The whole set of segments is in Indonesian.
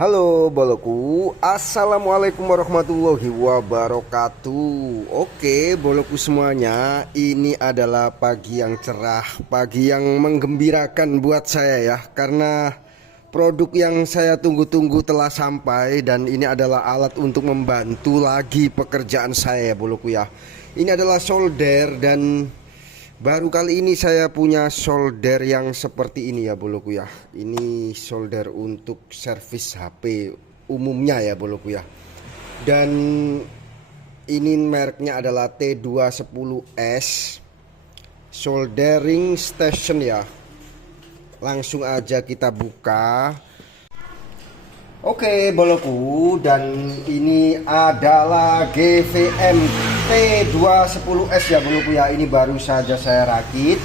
Halo boloku, assalamualaikum warahmatullahi wabarakatuh. Oke boloku semuanya, ini adalah pagi yang cerah, pagi yang menggembirakan buat saya ya. Karena produk yang saya tunggu-tunggu telah sampai. Dan ini adalah alat untuk membantu lagi pekerjaan saya ya boloku ya. Ini adalah solder dan baru kali ini saya punya solder yang seperti ini ya boloku ya. Ini solder untuk servis HP umumnya ya boloku ya. Dan ini mereknya adalah T210S soldering station ya. Langsung aja kita buka. Oke boloku, dan ini adalah GVM T210S ya boloku ya. Ini baru saja saya rakit,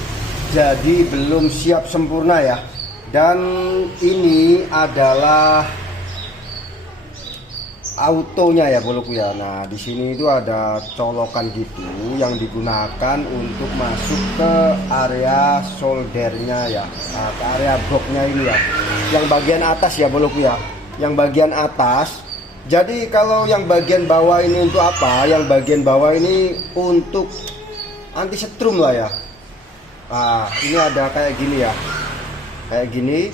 jadi belum siap sempurna ya. Dan ini adalah autonya ya boloku ya. Nah di sini itu ada colokan gitu yang digunakan untuk masuk ke area soldernya ya. Nah, ke area bloknya ini ya, yang bagian atas ya boloku ya. Yang bagian atas. Jadi kalau yang bagian bawah ini untuk apa? Yang bagian bawah ini untuk anti setrum lah ya. Nah ini ada kayak gini ya, kayak gini.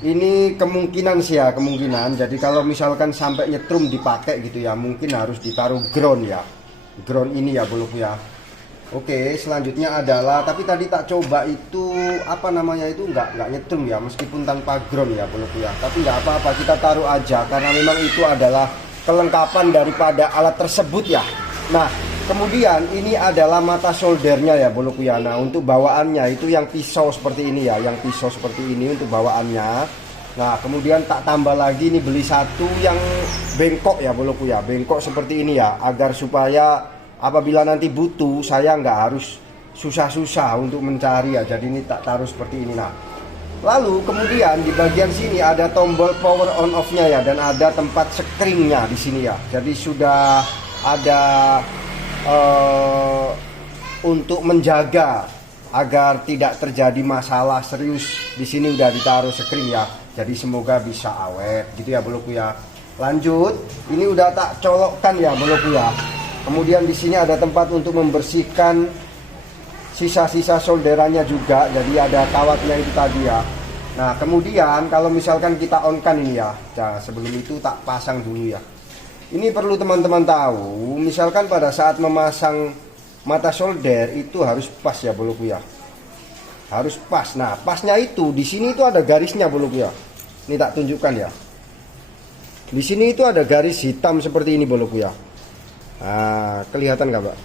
Ini kemungkinan sih ya, kemungkinan. Jadi kalau misalkan sampai nyetrum dipakai gitu ya, mungkin harus ditaruh ground ya, ground ini ya boloku ya. Oke, selanjutnya adalah, tapi tadi tak coba itu apa namanya itu nggak nyetrum ya, meskipun tanpa ground ya boloku ya. Tapi nggak apa-apa, kita taruh aja karena memang itu adalah kelengkapan daripada alat tersebut ya. Nah kemudian ini adalah mata soldernya ya boloku ya. Nah untuk bawaannya itu yang pisau seperti ini ya, yang pisau seperti ini untuk bawaannya. Nah kemudian tak tambah lagi, ini beli satu yang bengkok ya boloku ya, bengkok seperti ini ya, agar supaya apabila nanti butuh saya nggak harus susah-susah untuk mencari ya. Jadi ini tak taruh seperti ini. Nah lalu kemudian di bagian sini ada tombol power on off nya ya, dan ada tempat screennya di sini ya. Jadi sudah ada untuk menjaga agar tidak terjadi masalah serius. Di sini udah ditaruh screen ya, jadi semoga bisa awet gitu ya boloku ya. Lanjut, ini udah tak colokkan ya boloku ya. Kemudian di sini ada tempat untuk membersihkan sisa-sisa solderannya juga. Jadi ada kawatnya itu tadi ya. Nah kemudian kalau misalkan kita on kan ini ya. Nah, sebelum itu tak pasang dulu ya. Ini perlu teman-teman tahu, misalkan pada saat memasang mata solder itu harus pas ya boloku ya. Harus pas. Nah pasnya itu di sini itu ada garisnya boloku ya. Ini tak tunjukkan ya. Di sini itu ada garis hitam seperti ini boloku ya. Nah, kelihatan nggak Pak?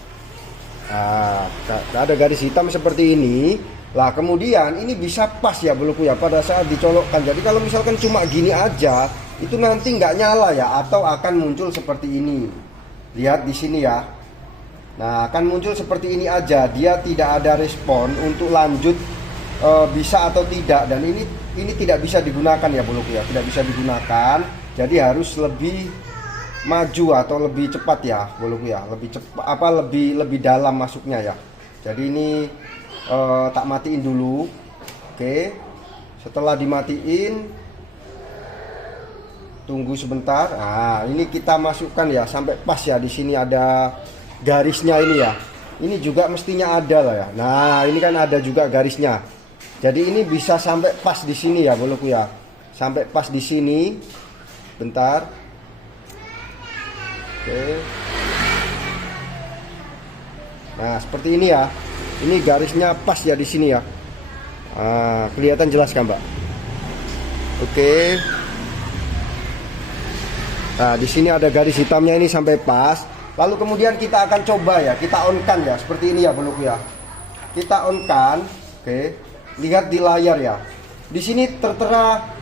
Nah, ada garis hitam seperti ini. Lah kemudian ini bisa pas ya boloku ya pada saat dicolokkan. Jadi kalau misalkan cuma gini aja, itu nanti nggak nyala ya, atau akan muncul seperti ini. Lihat di sini ya. Nah akan muncul seperti ini aja, dia tidak ada respon untuk lanjut bisa atau tidak. Dan ini tidak bisa digunakan ya boloku ya, tidak bisa digunakan. Jadi harus lebih maju atau lebih cepat ya boloku ya, lebih cepat lebih dalam masuknya ya. Jadi ini tak matiin dulu. Oke, setelah dimatiin tunggu sebentar. Nah ini kita masukkan ya sampai pas ya. Di sini ada garisnya ini ya, ini juga mestinya ada lah ya. Nah ini kan ada juga garisnya, jadi ini bisa sampai pas di sini ya boloku ya, sampai pas di sini. Bentar. Oke. Nah seperti ini ya, ini garisnya pas ya di sini ya. Nah, kelihatan jelas kan Mbak? Oke. Nah di sini ada garis hitamnya ini sampai pas. Lalu kemudian kita akan coba ya, kita on kan ya, seperti ini ya boloku ya. Kita on kan. Oke. Lihat di layar ya. Di sini tertera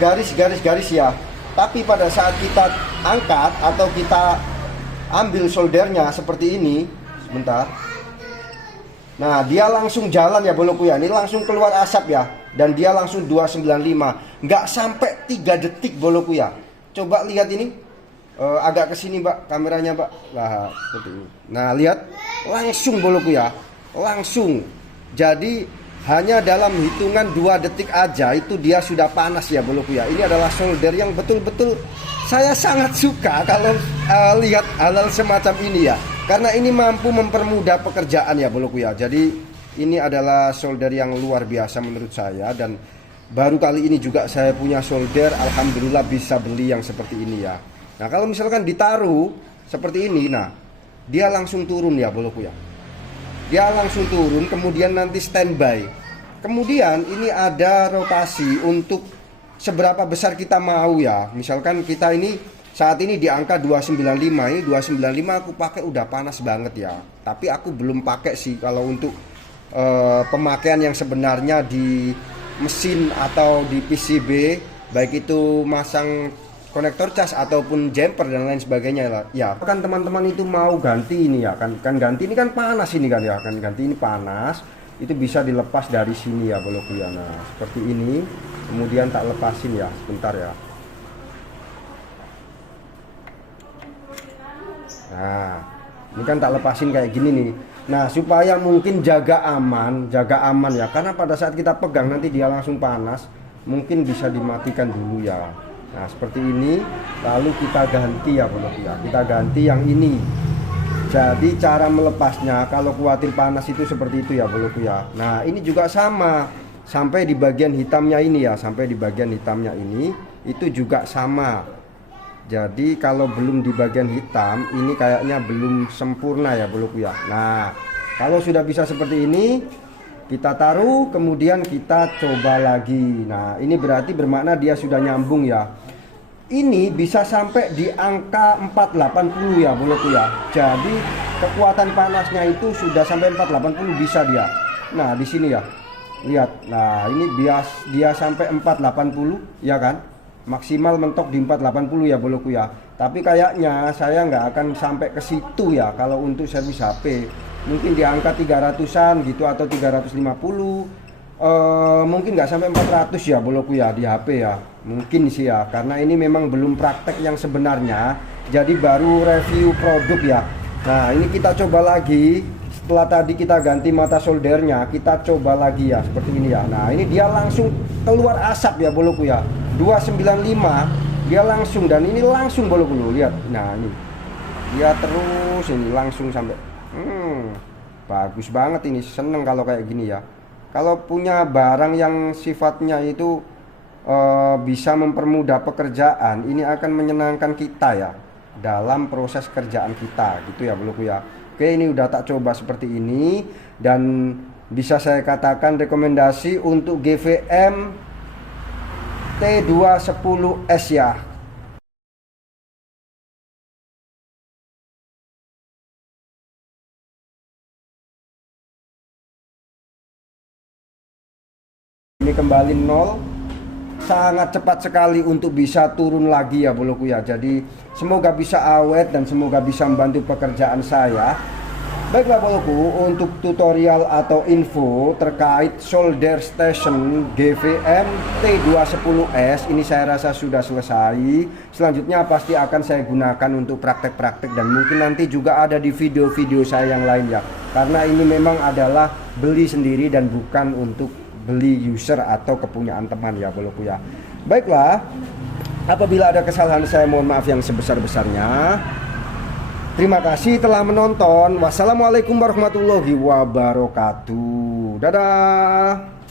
garis-garis ya. Tapi pada saat kita angkat atau kita ambil soldernya seperti ini, sebentar. Nah, dia langsung jalan ya boloku ya. Ini langsung keluar asap ya, dan dia langsung 295. Nggak sampai 3 detik boloku ya. Coba lihat ini. Agak ke sini Mbak, kameranya Mbak. Nah, seperti ini. Nah, lihat langsung boloku ya. Langsung. Jadi hanya dalam hitungan 2 detik aja itu dia sudah panas ya boloku ya. Ini adalah solder yang betul-betul saya sangat suka kalau lihat hal-hal semacam ini ya, karena ini mampu mempermudah pekerjaan ya boloku ya. Jadi ini adalah solder yang luar biasa menurut saya, dan baru kali ini juga saya punya solder, alhamdulillah bisa beli yang seperti ini ya. Nah kalau misalkan ditaruh seperti ini, nah dia langsung turun ya boloku ya. Dia langsung turun, kemudian nanti standby. Kemudian ini ada rotasi untuk seberapa besar kita mau ya. Misalkan kita ini saat ini di angka 295, ini 295 aku pakai udah panas banget ya. Tapi aku belum pakai sih kalau untuk pemakaian yang sebenarnya di mesin atau di PCB, baik itu masang konektor cas ataupun jumper dan lain sebagainya lah. Ya, kan teman-teman itu mau ganti ini ya, kan ganti ini kan panas ini kan ya, kan ganti ini panas. Itu bisa dilepas dari sini ya boloku ya. Nah, seperti ini. Kemudian tak lepasin ya, sebentar ya. Nah, ini kan tak lepasin kayak gini nih. Nah, supaya mungkin jaga aman ya. Karena pada saat kita pegang nanti dia langsung panas, mungkin bisa dimatikan dulu ya. Nah seperti ini, lalu kita ganti ya boloku ya, kita ganti yang ini. Jadi cara melepasnya kalau khawatir panas itu seperti itu ya boloku ya. Nah ini juga sama, sampai di bagian hitamnya ini ya, sampai di bagian hitamnya ini itu juga sama. Jadi kalau belum di bagian hitam ini kayaknya belum sempurna ya boloku ya. Nah kalau sudah bisa seperti ini, kita taruh, kemudian kita coba lagi. Nah ini berarti bermakna dia sudah nyambung ya. Ini bisa sampai di angka 480 ya boloku ya. Jadi kekuatan panasnya itu sudah sampai 480 bisa dia. Nah di sini ya, lihat. Nah ini dia sampai 480 ya kan. Maksimal mentok di 480 ya boloku ya. Tapi kayaknya saya nggak akan sampai ke situ ya kalau untuk servis HP. Mungkin di angka 300-an gitu atau 350. Mungkin nggak sampai 400 ya boloku ya di HP ya, mungkin sih ya, karena ini memang belum praktek yang sebenarnya, jadi baru review produk ya. Nah ini kita coba lagi, setelah tadi kita ganti mata soldernya, kita coba lagi ya seperti ini ya. Nah ini dia langsung keluar asap ya boloku ya, 295 dia langsung, dan ini langsung boloku lu lihat. Nah ini dia terus ini langsung sampai bagus banget, ini seneng kalau kayak gini ya. Kalau punya barang yang sifatnya itu bisa mempermudah pekerjaan, ini akan menyenangkan kita ya dalam proses kerjaan kita gitu ya boloku ya. Oke, ini udah tak coba seperti ini, dan bisa saya katakan rekomendasi untuk GVM T210S ya. Ini kembali nol, sangat cepat sekali untuk bisa turun lagi ya boloku ya. Jadi semoga bisa awet dan semoga bisa membantu pekerjaan saya. Baiklah boloku, untuk tutorial atau info terkait solder station GVM T210S ini saya rasa sudah selesai. Selanjutnya pasti akan saya gunakan untuk praktek-praktek, dan mungkin nanti juga ada di video-video saya yang lain ya. Karena ini memang adalah beli sendiri dan bukan untuk beli user atau kepunyaan teman ya boloku ya. Baiklah, apabila ada kesalahan saya mohon maaf yang sebesar-besarnya. Terima kasih telah menonton. Wassalamualaikum warahmatullahi wabarakatuh. Dadah.